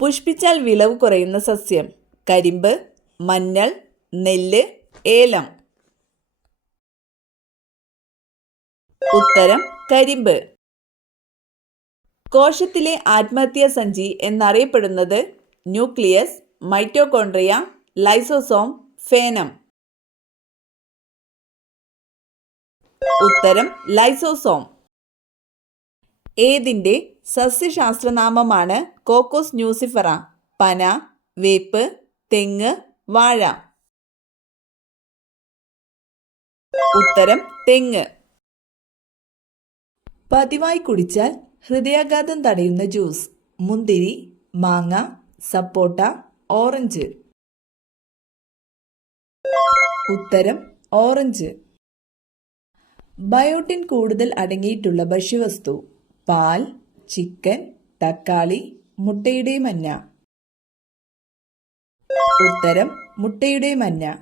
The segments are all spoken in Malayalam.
പുഷ്പിച്ചാൽ വിളവ് കുറയുന്ന സസ്യം. കരിമ്പ്, മഞ്ഞൾ, നെല്ല്, ഏലം. ഉത്തരം കരിമ്പ്. കോശത്തിലെ ആത്മഹത്യാ സഞ്ചി എന്നറിയപ്പെടുന്നത് ന്യൂക്ലിയസ്, മൈറ്റോകോൺട്രിയ, ലൈസോസോം, ഫേനം. ഉത്തരം ലൈസോസോം. ഏതിൻ്റെ സസ്യശാസ്ത്രനാമമാണ് കോക്കോസ് ന്യൂസിഫറ? പന, വേപ്പ്, തെങ്ങ്, വാഴ. ഉത്തരം തെങ്ങ്. പതിവായി കുടിച്ചാൽ ഹൃദയാഘാതം തടയുന്ന ജ്യൂസ്. മുന്തിരി, മാങ്ങ, സപ്പോട്ട, ഓറഞ്ച്. ഉത്തരം ഓറഞ്ച്. ബയോട്ടിൻ കൂടുതൽ അടങ്ങിയിട്ടുള്ള ഭക്ഷ്യവസ്തു. പാൽ, ചിക്കൻ, തക്കാളി, മുട്ടയുടെ മഞ്ഞ. ഉത്തരം മുട്ടയുടെ മഞ്ഞ.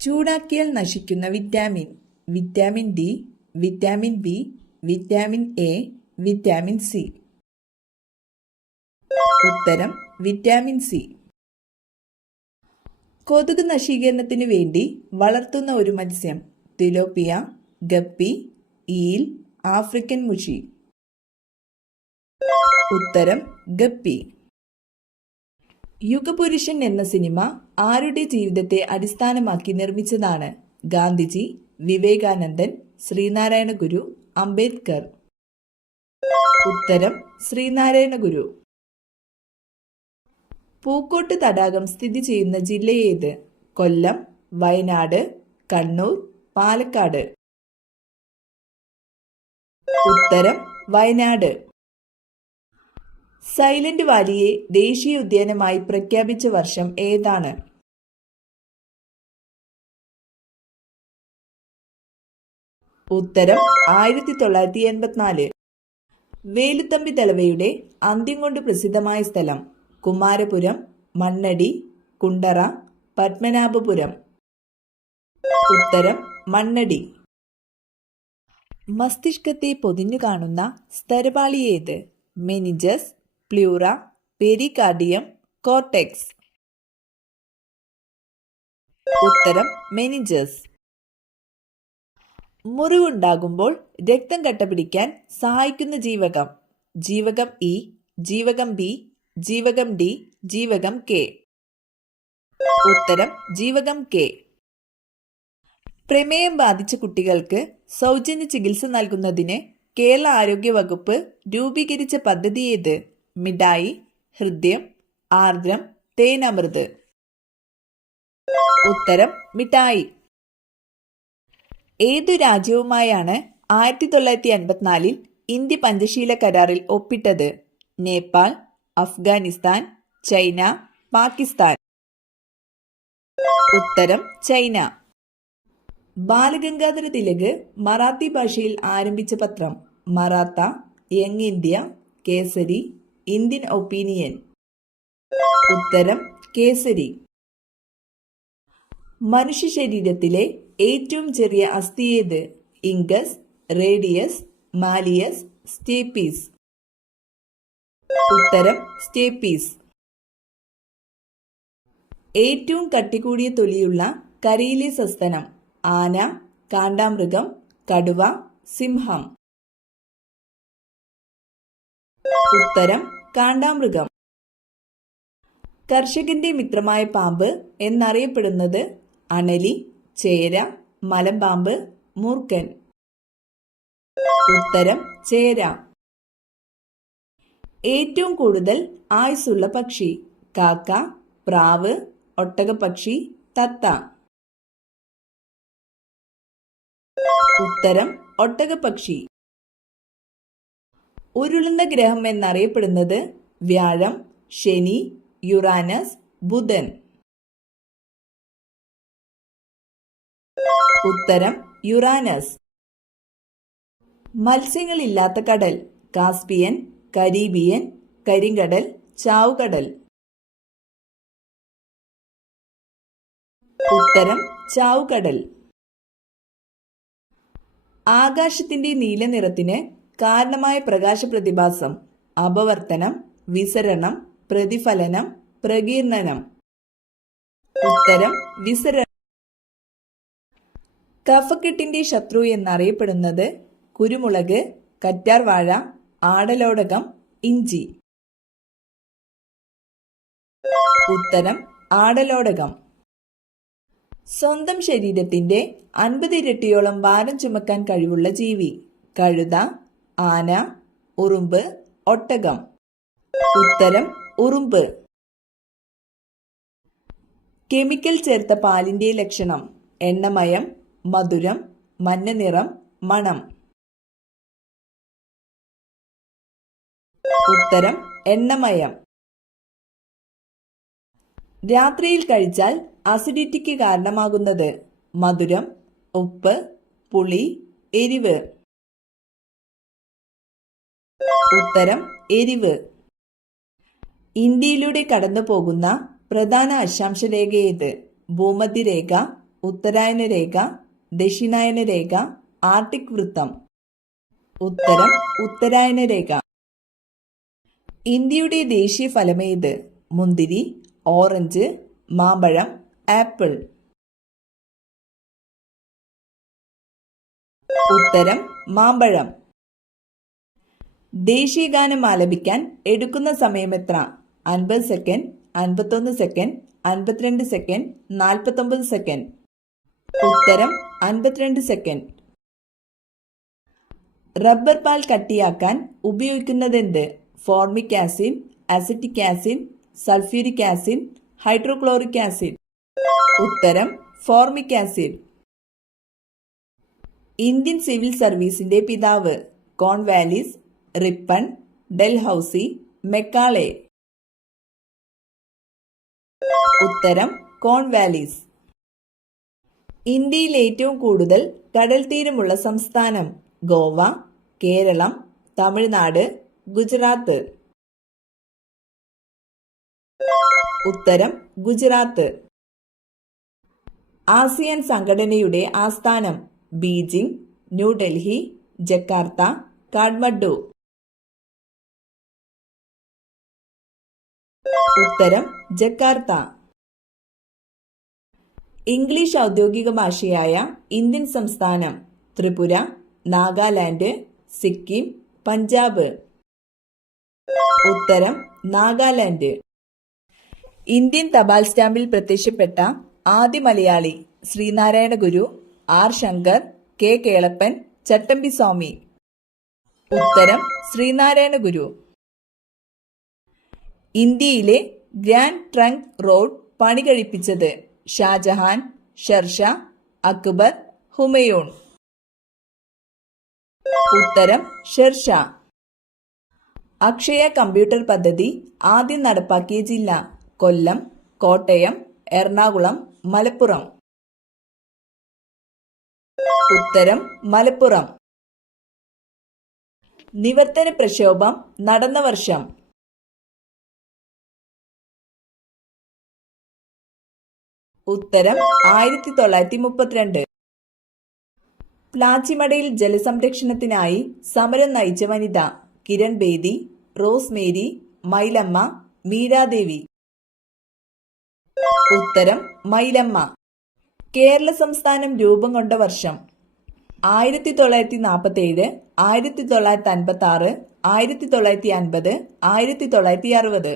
ചൂടാക്കിയാൽ നശിക്കുന്ന vitamin. Vitamin D, vitamin B, vitamin A, vitamin C. ഉത്തരം വിറ്റാമിൻ സി. കൊതുക് നശീകരണത്തിന് വേണ്ടി വളർത്തുന്ന ഒരു മത്സ്യം. തിലോപ്പിയ, ഗപ്പി, ഈൽ, ആഫ്രിക്കൻ മുഷി. ഉത്തരം ഗപ്പി. യുഗപുരുഷൻ എന്ന സിനിമ ആരുടെ ജീവിതത്തെ അടിസ്ഥാനമാക്കി നിർമ്മിച്ചതാണ്? ഗാന്ധിജി, വിവേകാനന്ദൻ, ശ്രീനാരായണ ഗുരു, അംബേദ്കർ. ഉത്തരം ശ്രീനാരായണ ഗുരു. പൂക്കോട്ട് തടാകം സ്ഥിതി ചെയ്യുന്ന ജില്ല ഏത്? കൊല്ലം, വയനാട്, കണ്ണൂർ, പാലക്കാട്. ഉത്തരം വയനാട്. സൈലന്റ് വാലിയെ ദേശീയ ഉദ്യാനമായി പ്രഖ്യാപിച്ച വർഷം ഏതാണ്? ഉത്തരം 1984. വേലുത്തമ്പി ദളവയുടെ അന്ത്യം കൊണ്ട് പ്രസിദ്ധമായ സ്ഥലം. കുമാരപുരം, മണ്ണടി, കുണ്ടറ, പത്മനാഭപുരം. ഉത്തരം മണ്ണടി. മസ്തിഷ്കത്തെ പൊതിഞ്ഞു കാണുന്ന സ്തരപാളി ഏത്? Meninges, pleura, pericardium, cortex. ഉത്തരം മെനിഞ്ചസ്. മുറിവുണ്ടാകുമ്പോൾ രക്തം കട്ടപിടിക്കാൻ സഹായിക്കുന്ന ജീവകം. ജീവകം ഇ, ജീവകം ബി, ജീവകം ഡി, ജീവകം കെ. ഉത്തരം ജീവകം കെ. പ്രമേയം ബാധിച്ച കുട്ടികൾക്ക് സൗജന്യ ചികിത്സ നൽകുന്നതിന് കേരള ആരോഗ്യ വകുപ്പ് രൂപീകരിച്ച പദ്ധതി ഏത്? മിഠായി, ഹൃദ്യം, ആർദ്രം, തേനമൃത്. ഉത്തരം മിഠായി. ഏതു രാജ്യവുമായാണ് 1954 ഇന്ത്യ പഞ്ചശീല കരാറിൽ ഒപ്പിട്ടത്? നേപ്പാൾ, അഫ്ഗാനിസ്ഥാൻ, ചൈന, പാകിസ്ഥാൻ. ഉത്തരം ചൈന. ബാലഗംഗാധര തിലക് മറാത്തി ഭാഷയിൽ ആരംഭിച്ച പത്രം. Maratha, young India, Kesari, Indian opinion. ഉത്തരം കേസരി. മനുഷ്യ ശരീരത്തിലെ ഏറ്റവും ചെറിയ അസ്ഥി ഏത്? ഇംഗസ്, റേഡിയസ്, മാലിയസ്, സ്റ്റേപ്പീസ്. ഉത്തരം സ്റ്റേപ്പീസ്. ഏറ്റവും കട്ടികൂടിയ തൊലിയുള്ള കരയിലെ സസ്തനം. ആന, കാണ്ടാമൃഗം, കടുവ, സിംഹം. ഉത്തരം കാണ്ടാമൃഗം. കർഷകന്റെ മിത്രമായ പാമ്പ് എന്നറിയപ്പെടുന്നത്? അണലി, ചേര, മലമ്പാമ്പ്, മൂർഖൻ. ഉത്തരം ചേര. ഏറ്റവും കൂടുതൽ ആയുസ്സുള്ള പക്ഷി. കാക്ക, പ്രാവ്, ഒട്ടകപ്പക്ഷി, തത്ത. ഉത്തരം ഒട്ടകപ്പക്ഷി. ഉരുളുന്ന ഗ്രഹം എന്നറിയപ്പെടുന്നത്? വ്യാഴം, ശനി, യുറാനസ്, ബുധൻ. ഉത്തരം യുറാനസ്. മത്സ്യങ്ങളില്ലാത്ത കടൽ. കാസ്പിയൻ, കരീബിയൻ, കരിങ്കടൽ, ചാവുകടൽ. ഉത്തരം ചാവുകടൽ. ആകാശത്തിന്റെ നീല നിറത്തിന് കാരണമായ പ്രകാശ പ്രതിഭാസം. അപവർത്തനം, വിസരണം, പ്രതിഫലനം, പ്രകീർണനം. ഉത്തരം വിസരണം. കഫക്കെട്ടിന്റെ ശത്രു എന്നറിയപ്പെടുന്നത് കുരുമുളക്, കറ്റാർവാഴ, ആടലോടകം, ഇഞ്ചി. ഉത്തരം ആടലോടകം. സ്വന്തം ശരീരത്തിന്റെ 50 ഇരട്ടിയോളം ഭാരം ചുമക്കാൻ കഴിവുള്ള ജീവി. കഴുത, ആന, ഉറുമ്പ്, ഒട്ടകം. ഉത്തരം ഉറുമ്പ്. കെമിക്കൽ ചേർത്ത പാലിന്റെ ലക്ഷണം: എണ്ണമയം, മധുരം, മഞ്ഞ നിറം, മണം. ഉത്തരം എണ്ണമയം. രാത്രിയിൽ കഴിച്ചാൽ അസിഡിറ്റിക്ക് കാരണമാകുന്നത്: മധുരം, ഉപ്പ്, പുളി, എരിവ്. ഉത്തരം എരിവ്. ഇന്ത്യയിലൂടെ കടന്നു പോകുന്ന പ്രധാന അക്ഷാംശ രേഖ ഏത്? ഭൂമധ്യരേഖ, ഉത്തരായന രേഖ, ദക്ഷിണായന രേഖ, ആർട്ടിക് വൃത്തം. ഉത്തരം ഉത്തരായന രേഖ. ഇന്ത്യയുടെ ദേശീയ ഫലമേത്? മുന്തിരി, ഓറഞ്ച്, മാമ്പഴം, ആപ്പിൾ. ഉത്തരം മാമ്പഴം. ദേശീയഗാനം ആലപിക്കാൻ എടുക്കുന്ന സമയം എത്ര? 50 സെക്കൻഡ്, 51 സെക്കൻഡ്, 52 സെക്കൻഡ്, 49 സെക്കൻഡ്. ഉത്തരം 52 സെക്കൻഡ്. റബ്ബർ പാൽ കട്ടിയാക്കാൻ ഉപയോഗിക്കുന്നതെന്ത്? Formic acid, acetic acid, sulphuric acid, hydrochloric acid. ഉത്തരം ഫോർമിക് ആസിഡ്. ഇന്ത്യൻ സിവിൽ സർവീസിന്റെ പിതാവ്? Cornwallis, Ripon, Dalhousie, Macaulay. ഉത്തരം കോൺവാലിസ്. ഇന്ത്യയിൽ ഏറ്റവും കൂടുതൽ കടൽ തീരമുള്ള സംസ്ഥാനം? ഗോവ, കേരളം, തമിഴ്നാട്, ഗുജറാത്ത്. ഉത്തരം ഗുജറാത്ത്. ആസിയാൻ സംഘടനയുടെ ആസ്ഥാനം? Beijing, New Delhi, Jakarta, Kathmandu. ഉത്തരം ജക്കാർത്ത. ഇംഗ്ലീഷ് ഔദ്യോഗിക ഭാഷയായ ഇന്ത്യൻ സംസ്ഥാനം? ത്രിപുര, നാഗാലാൻഡ്, സിക്കിം, പഞ്ചാബ്. ഉത്തരം നാഗാലാൻഡ്. ഇന്ത്യൻ തപാൽ സ്റ്റാമ്പിൽ പ്രത്യക്ഷപ്പെട്ട ആദ്യ മലയാളി? ശ്രീനാരായണ ഗുരു, ആർ ശങ്കർ, കെ കേളപ്പൻ, ചട്ടമ്പി സ്വാമി. ഉത്തരം ശ്രീനാരായണ ഗുരു. ഇന്ത്യയിലെ ഗ്രാൻഡ് ട്രങ്ക് റോഡ് പണി കഴിപ്പിച്ചത്? ഷാജഹാൻ, ഷെർഷാ, അക്ബർ, ഹുമയൂൺ. ഉത്തരം ഷെർഷാ. അക്ഷയ കമ്പ്യൂട്ടർ പദ്ധതി ആദ്യം നടപ്പാക്കിയ ജില്ല? കൊല്ലം, കോട്ടയം, എറണാകുളം, മലപ്പുറം. ഉത്തരം മലപ്പുറം. നിവർത്തന പ്രക്ഷോഭം നടന്ന വർഷം? ഉത്തരം 1932. പ്ലാച്ചിമടയിൽ ജലസംരക്ഷണത്തിനായി സമരം നയിച്ച വനിത? Kiran Bedi, Rose Mary, Mylamma, Meeradevi. ഉത്തരം മൈലമ്മ. കേരള സംസ്ഥാനം രൂപം കൊണ്ട വർഷം? 1947, 1956, 1950, 1960.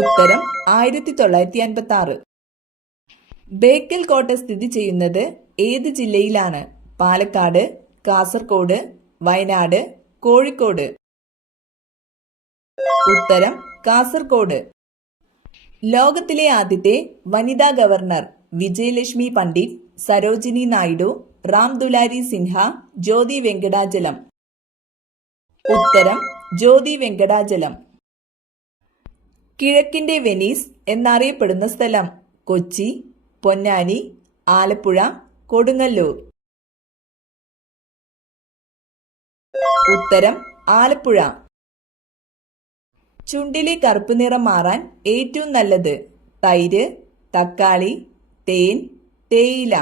ഉത്തരം 1956. ബേക്കൽ കോട്ട സ്ഥിതി ചെയ്യുന്നത് ഏത് ജില്ലയിലാണ്? പാലക്കാട്, കാസർഗോഡ്, വയനാട്, കോഴിക്കോട്. ഉത്തരം കാസർഗോഡ്. ലോകത്തിലെ ആദ്യത്തെ വനിതാ ഗവർണർ? വിജയലക്ഷ്മി പണ്ഡിറ്റ്, സരോജിനി നായിഡു, റാം ദുലാരി സിൻഹ, ജ്യോതി വെങ്കടാചലം. ഉത്തരം ജ്യോതി വെങ്കടാചലം. കിഴക്കിന്റെ വെനീസ് എന്നറിയപ്പെടുന്ന സ്ഥലം? കൊച്ചി, പൊന്നാനി, ആലപ്പുഴ, കൊടുങ്ങല്ലൂർ. ഉത്തരം ആലപ്പുഴ. ചുണ്ടിലെ കറുപ്പ് നിറം മാറാൻ ഏറ്റവും നല്ലത്? തൈര്, തക്കാളി, തേൻ, തേയില.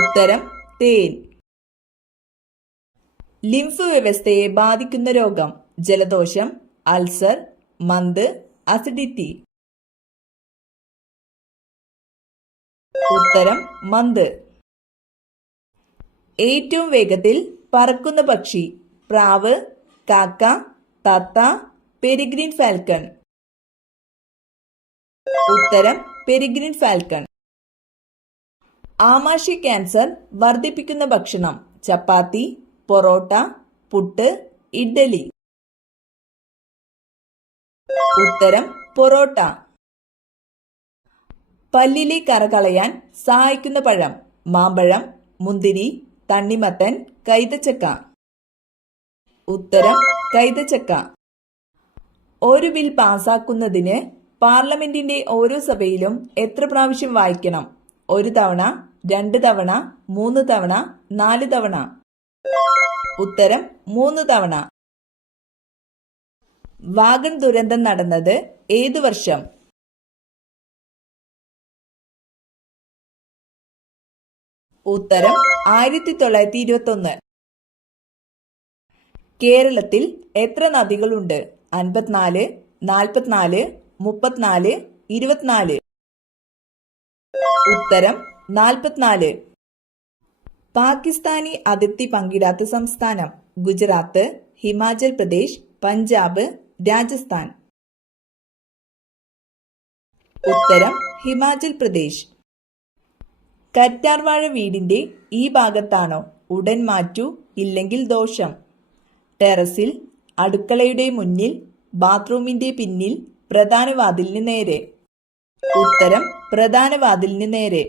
ഉത്തരം തേൻ. ലിംഫ് വ്യവസ്ഥയെ ബാധിക്കുന്ന രോഗം. ജലദോഷം, അൾസർ, മന്ത്, അസിഡിറ്റി. ഉത്തരം മന്ത്. ഏറ്റവും വേഗത്തിൽ പറക്കുന്ന പക്ഷി. പ്രാവ്, കാക്ക, തത്ത, പെരിഗ്രീൻ ഫാൽക്കൺ. ഉത്തരം പെരിഗ്രീൻ ഫാൽക്കൺ. ആമാശയ ക്യാൻസർ വർദ്ധിപ്പിക്കുന്ന ഭക്ഷണം. ചപ്പാത്തി, പൊറോട്ട, പുട്ട്, ഇഡ്ഡലി. ഉത്തരം പൊറോട്ട. പല്ലിലെ കറ കളയാൻ സഹായിക്കുന്ന പഴം. മാമ്പഴം, മുന്തിരി, തണ്ണിമത്തൻ, കൈതച്ചക്ക. ഉത്തരം കൈതച്ചക്ക. ഒരു ബിൽ പാസാക്കുന്നതിന് പാർലമെന്റിന്റെ ഓരോ സഭയിലും എത്ര പ്രാവശ്യം വായിക്കണം? 1 തവണ, 2 തവണ, 3 തവണ, 4 തവണ. ഉത്തരം 3 തവണ. വാഗൺ ദുരന്തം നടന്നത് ഏതു വർഷം? ഉത്തരം 1921. കേരളത്തിൽ എത്ര നദികളുണ്ട്? 54, 44, 34, 24. ഉത്തരം 44. പാകിസ്ഥാനി അതിർത്തി പങ്കിടാത്ത സംസ്ഥാനം. ഗുജറാത്ത്, ഹിമാചൽ പ്രദേശ്, പഞ്ചാബ്, രാജസ്ഥാൻ. ഉത്തരം ഹിമാചൽ പ്രദേശ്. കറ്റാർവാഴ വീടിന്റെ ഈ ഭാഗത്താണോ? ഉടൻ മാറ്റൂ, ഇല്ലെങ്കിൽ ദോഷം. ടെറസിൽ, അടുക്കളയുടെ മുന്നിൽ, ബാത്റൂമിന്റെ പിന്നിൽ, പ്രധാന വാതിലിന് നേരെ. ഉത്തരം പ്രധാന വാതിലിന് നേരെ.